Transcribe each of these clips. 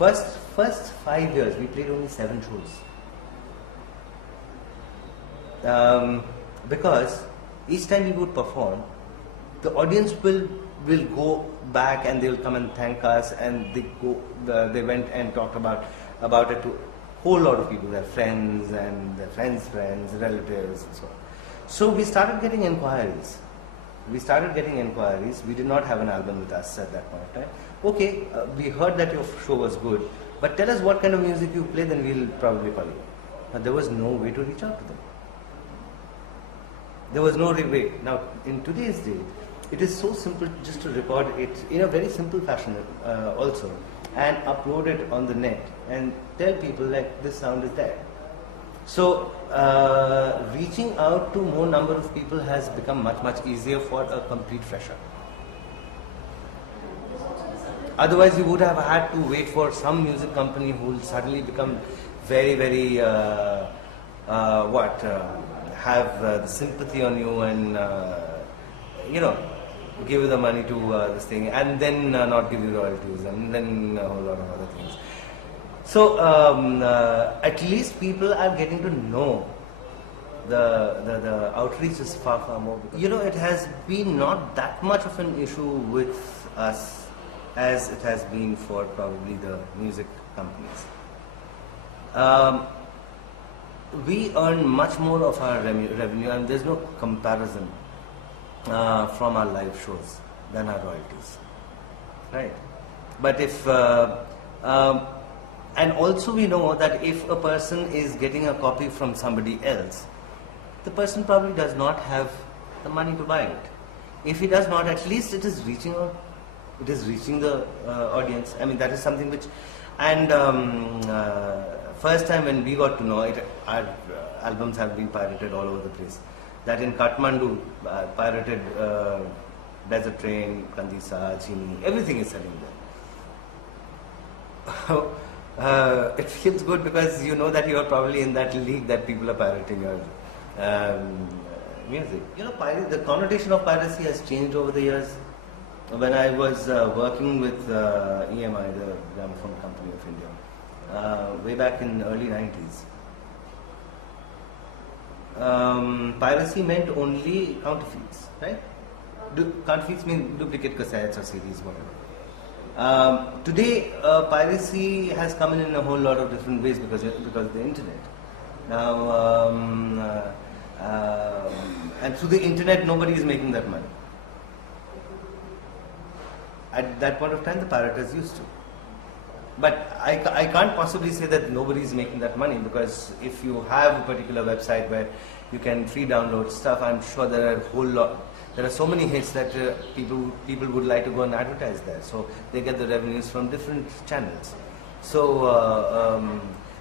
First 5 years we played only 7 shows. Because each time we would perform, the audience will go back and they will come and thank us, and they went and talked about it to whole lot of people, their friends and their friends' friends, relatives and so on. So we started getting inquiries. We did not have an album with us at that point of time. Okay, we heard that your show was good, but tell us what kind of music you play, then we'll probably call you. But there was no way to reach out to them. There was no way. Now, in today's day, it is so simple just to record it in a very simple fashion also, and upload it on the net and tell people like this sound is there. So reaching out to more number of people has become much easier for a complete fresher. Otherwise you would have had to wait for some music company who will suddenly become very have the sympathy on you and give you the money to this thing, and then not give you royalties, and then a whole lot of other things. So at least people are getting to know the outreach is far more. It has been not that much of an issue with us as it has been for probably the music companies. We earn much more of our revenue, and there's no comparison from our live shows than our royalties, right? But if and also we know that if a person is getting a copy from somebody else, the person probably does not have the money to buy it. If he does not, at least it is reaching out. It is reaching the audience. I mean, that is something which, and first time when we got to know it, our albums have been pirated all over the place. That in Kathmandu, pirated Desert Train, Kandisa, Chini, everything is selling there. It feels good because you know that you are probably in that league that people are pirating your music. The connotation of piracy has changed over the years. When I was working with EMI, the Gramophone Company of India, way back in early 90s, piracy meant only counterfeits, right? Counterfeits mean duplicate cassettes or CDs, whatever. Today, piracy has come in a whole lot of different ways because of the internet. Now, and through the internet, nobody is making that money. At that point of time, the pirates used to. But I can't possibly say that nobody is making that money, because if you have a particular website where you can free download stuff, I'm sure there are so many hits that people would like to go and advertise there. So they get the revenues from different channels. So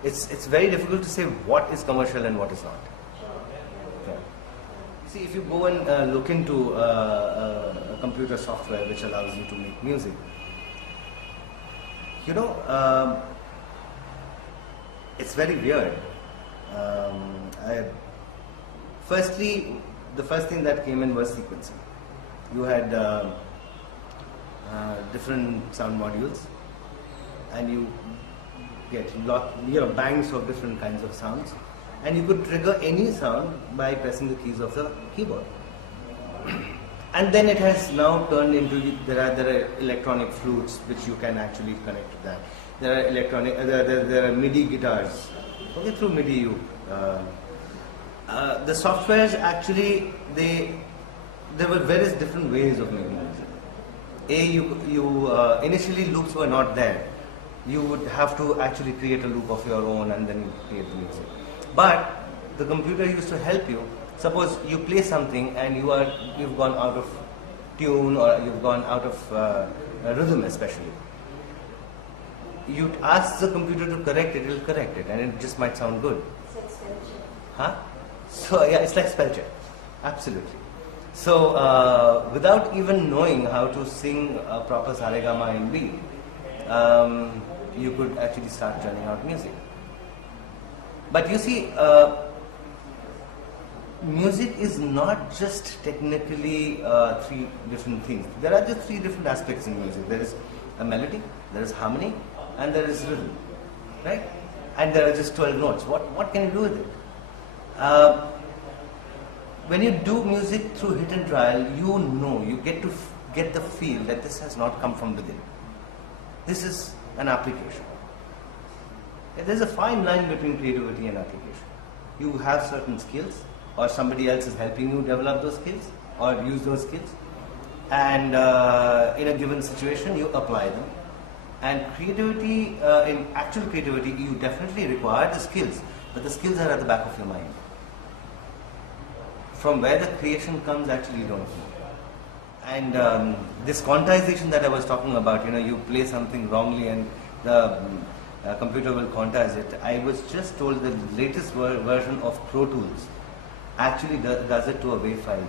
it's very difficult to say what is commercial and what is not. See, if you go and look into a computer software which allows you to make music, it's very weird. Firstly, the first thing that came in was sequencing. You had different sound modules, and you get banks of different kinds of sounds. And you could trigger any sound by pressing the keys of the keyboard. And then it has now turned into, there are electronic flutes which you can actually connect to that. There are there are MIDI guitars. Okay, through MIDI the softwares actually, there were various different ways of making music. Initially loops were not there. You would have to actually create a loop of your own and then create the music. But the computer used to help you. Suppose you play something and you've gone out of tune, or you've gone out of rhythm especially. You ask the computer to correct it, it will correct it, and it just might sound good. It's like spell check. Huh? So yeah, it's like spell check. Absolutely. So without even knowing how to sing a proper saregama in B, you could actually start churning out music. But you see, music is not just technically 3 different things. There are just 3 different aspects in music. There is a melody, there is harmony, and there is rhythm, right? And there are just 12 notes. What can you do with it? When you do music through hit and trial, you get to get the feel that this has not come from within. This is an application. There's a fine line between creativity and application. You have certain skills, or somebody else is helping you develop those skills or use those skills, and in a given situation you apply them. And creativity, in actual creativity, you definitely require the skills, but the skills are at the back of your mind. From where the creation comes, actually you don't know. And this quantization that I was talking about, you play something wrongly and the computer will quantize it. I was just told the latest version of Pro Tools actually does it to a WAV file.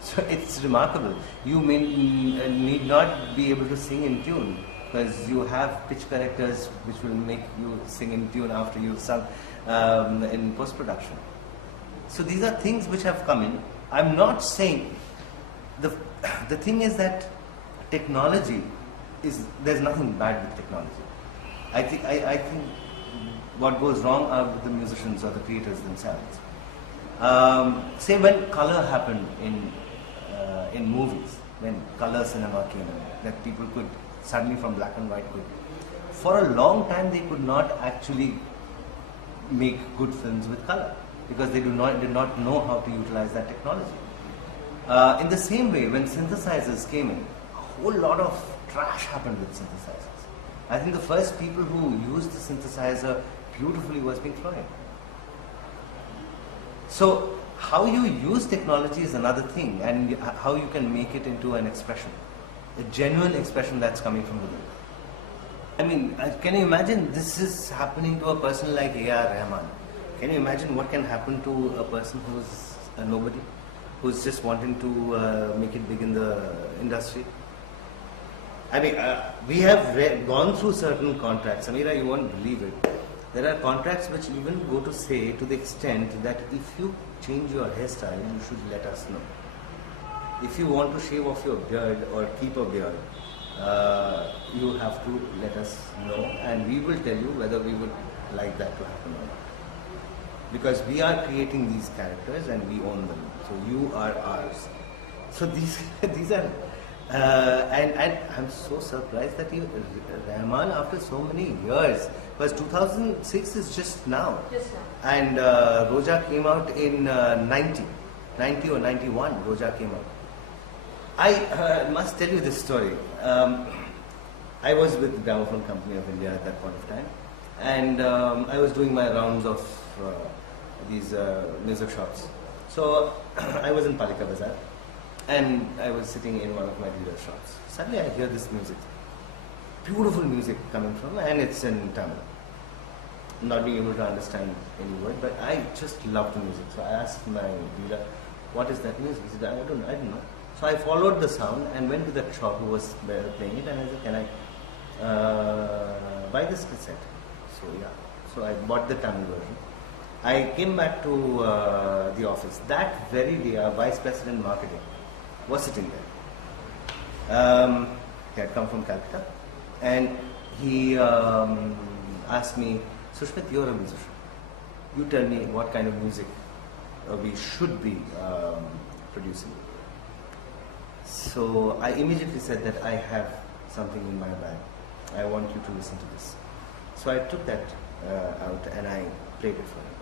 So it's remarkable. You may need not be able to sing in tune, because you have pitch correctors which will make you sing in tune after you've sung in post-production. So these are things which have come in. I'm not saying, the thing is that technology there's nothing bad with technology. I think what goes wrong are with the musicians or the creators themselves. Say when color happened in movies, when color cinema came in, that people could suddenly from black and white for a long time they could not actually make good films with color, because they did not know how to utilize that technology. In the same way, when synthesizers came in, a whole lot of trash happened with synthesizers. I think the first people who used the synthesizer beautifully was Pink Floyd. So how you use technology is another thing, and how you can make it into an expression, a genuine expression that's coming from within. I mean, can you imagine this is happening to a person like A.R. Rahman? Can you imagine what can happen to a person who's a nobody, who's just wanting to make it big in the industry? I mean, we have gone through certain contracts. Amira, you won't believe it. There are contracts which even go to say, to the extent that if you change your hairstyle, you should let us know. If you want to shave off your beard or keep a beard, you have to let us know, and we will tell you whether we would like that to happen or not. Because we are creating these characters and we own them. So you are ours. So these are... and I'm so surprised that Rahman, after so many years, because 2006 is just now, and Roja came out in 90 or 91, Roja came out. I must tell you this story. I was with the Gramophone Company of India at that point of time, and I was doing my rounds of these music shops. So I was in Palika Bazaar, and I was sitting in one of my dealer shops. Suddenly I hear this music, beautiful music coming from, and it's in Tamil. Not being able to understand any word, but I just love the music. So I asked my dealer, what is that music? He said, I don't know. So I followed the sound and went to that shop who was playing it, and I said, can I buy this cassette? So yeah, so I bought the Tamil version. I came back to the office. That very day, our Vice President Marketing was sitting there. He had come from Calcutta, and he asked me, Susmit, you're a musician. You tell me what kind of music we should be producing. So I immediately said that I have something in my bag. I want you to listen to this. So I took that out and I played it for him.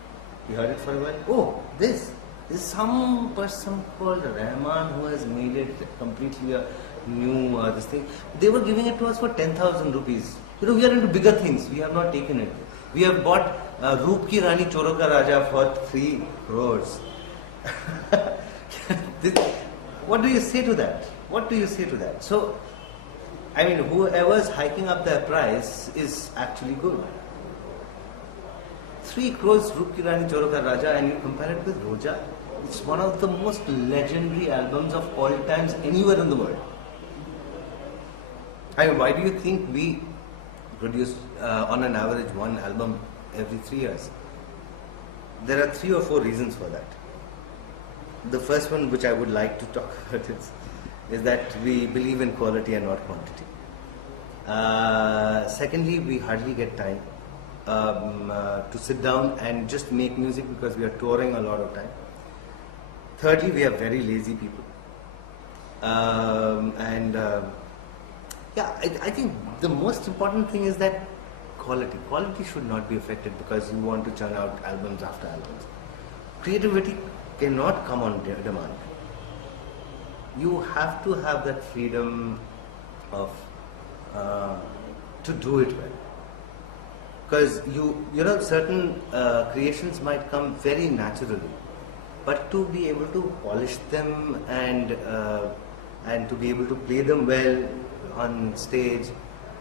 He heard it for a while. Oh, this is some person called Rahman who has made it completely a new this thing. They were giving it to us for 10,000 rupees. We are into bigger things. We have not taken it. We have bought Roop Ki Rani Choro Ka Raja for 3 crores. What do you say to that? What do you say to that? So, I mean, whoever's hiking up their price is actually good. 3 crores Roop Ki Rani Choro Ka Raja, and you compare it with Roja. It's one of the most legendary albums of all times anywhere in the world. I mean, why do you think we produce on an average one album every 3 years? There are 3 or 4 reasons for that. The first one, which I would like to talk about, is that we believe in quality and not quantity. Secondly, we hardly get time to sit down and just make music because we are touring a lot of time. Thirdly, we are very lazy people. I think the most important thing is that quality should not be affected because you want to churn out albums after albums. Creativity cannot come on demand. You have to have that freedom of to do it well, because certain creations might come very naturally, but to be able to polish them and to be able to play them well on stage,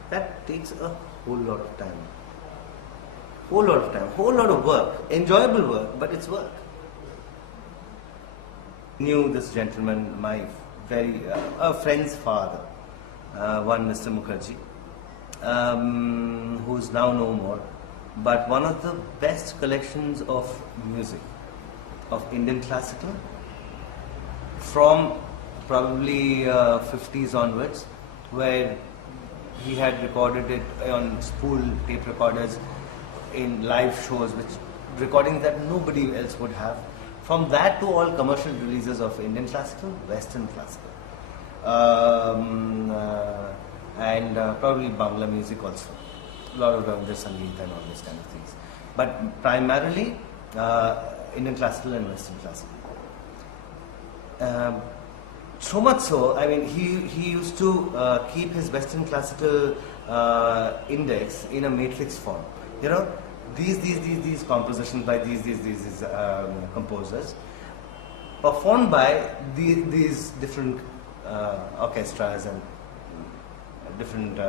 that takes a whole lot of time. Whole lot of work, enjoyable work, but it's work. Knew this gentleman, my very a friend's father, one Mr. Mukherjee, who's now no more, but one of the best collections of music, of Indian classical, from probably 50s onwards, where he had recorded it on spool tape recorders in live shows, which recordings that nobody else would have. From that to all commercial releases of Indian classical, Western classical, and probably Bangla music also. A lot of Rabindra Sangeet and all these kind of things. But primarily Indian classical and Western classical. So much so, I mean, he used to keep his Western classical index in a matrix form. These compositions by these composers, performed by these different orchestras and different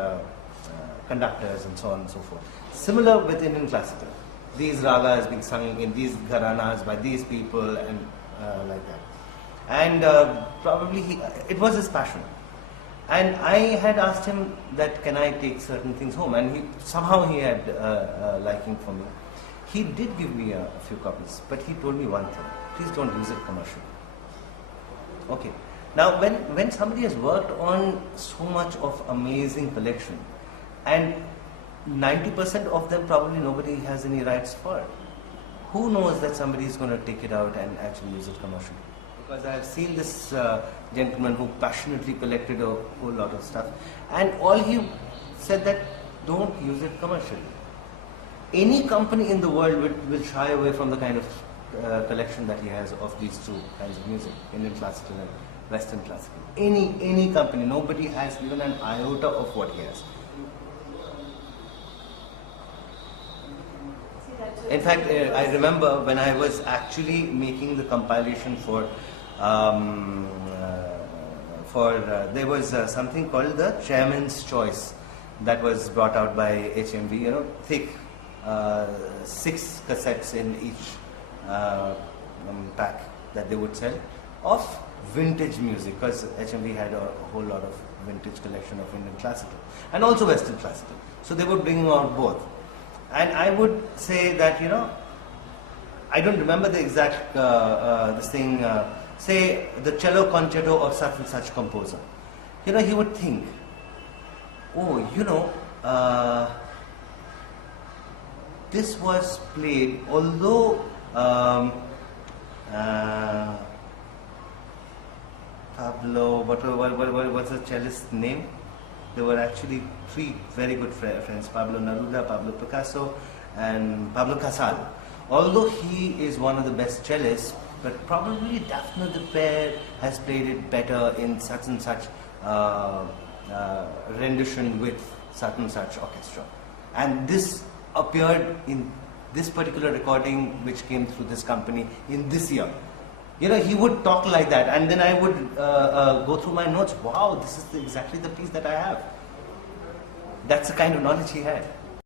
conductors and so on and so forth. Similar with Indian classical. These ragas being sung in these gharanas by these people and like that. And probably it was his passion. And I had asked him that can I take certain things home, and somehow he had a liking for me. He did give me a few copies, but he told me one thing: please don't use it commercially. Okay. Now, when somebody has worked on so much of amazing collection, and 90% of them probably nobody has any rights for, who knows that somebody is going to take it out and actually use it commercially? Because I have seen this gentleman who passionately collected a whole lot of stuff, and all he said that don't use it commercially. Any company in the world will shy away from the kind of collection that he has of these two kinds of music, Indian classical and Western classical. Any company, nobody has even an iota of what he has. In fact, I remember when I was actually making the compilation there was something called the Chairman's Choice that was brought out by HMV, thick 6 cassettes in each pack that they would sell of vintage music, because HMV had a whole lot of vintage collection of Indian classical and also Western classical. So they were bringing out both. And I would say that, I don't remember the exact say the cello concerto of such and such composer. He would think, this was played, although Pablo, what's the cellist's name? There were actually 3 very good friends, Pablo Neruda, Pablo Picasso, and Pablo Casal. Although he is one of the best cellists, but probably Daphne de Pere has played it better in such and such rendition with such and such orchestra. And this appeared in this particular recording which came through this company in this year. He would talk like that, and then I would go through my notes. Wow, this is exactly the piece that I have. That's the kind of knowledge he had.